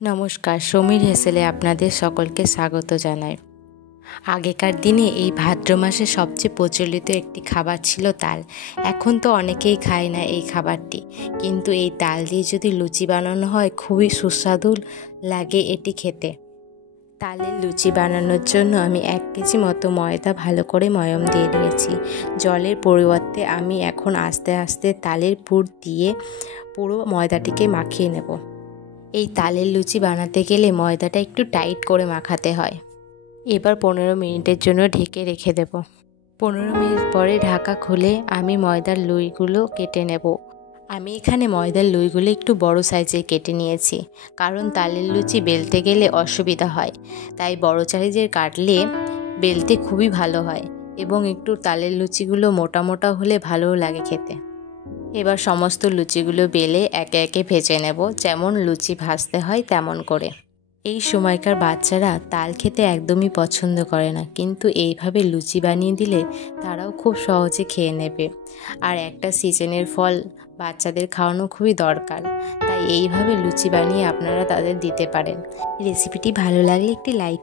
নমস্কার, সমীর হেসেলে আপনাদের সকলকে স্বাগত জানাই। আগেকার দিনে এই ভাদ্র মাসে সবচেয়ে প্রচলিত একটি খাবার ছিল তাল। এখন তো অনেকেই খায় না এই খাবারটি, কিন্তু এই তাল দিয়ে যদি লুচি বানানো হয় খুবই সুস্বাদু লাগে এটি খেতে। তালের লুচি বানানোর জন্য আমি 1 কেজি মতো ময়দা ভালো করে ময়ম দিয়ে নিয়েছি। জলের পরিবর্তে আমি এখন আস্তে আস্তে তালের পুর দিয়ে পুরো ময়দাটিকে মাখিয়ে নেব। এই তালের লুচি বানাতে গেলে ময়দাটা একটু টাইট করে মাখাতে হয়। এবার 15 মিনিটের জন্য ঢেকে রেখে দেব। 15 মিনিট পরে ঢাকা খুলে আমি ময়দার লুইগুলো কেটে নেব। আমি এখানে ময়দার লুইগুলো একটু বড় সাইজে কেটে নিয়েছি, কারণ তালের লুচি বেলতে গেলে অসুবিধা হয়। তাই বড় সাইজের কাটলে বেলতে খুবই ভালো হয় এবং একটু তালের লুচিগুলো মোটা মোটা হলে ভালোও লাগে খেতে। এবার সমস্ত লুচিগুলো বেলে একে একে ভেজে নেব, যেমন লুচি ভাজতে হয় তেমন করে। এই সময়কার বাচ্চারা তাল খেতে একদমই পছন্দ করে না, কিন্তু এইভাবে লুচি বানিয়ে দিলে তারাও খুব সহজে খেয়ে নেবে। আর একটা সিজনের ফল বাচ্চাদের খাওয়ানো খুবই দরকার, তাই এইভাবে লুচি বানিয়ে আপনারা তাদের দিতে পারেন। রেসিপিটি ভালো লাগলে একটি লাইক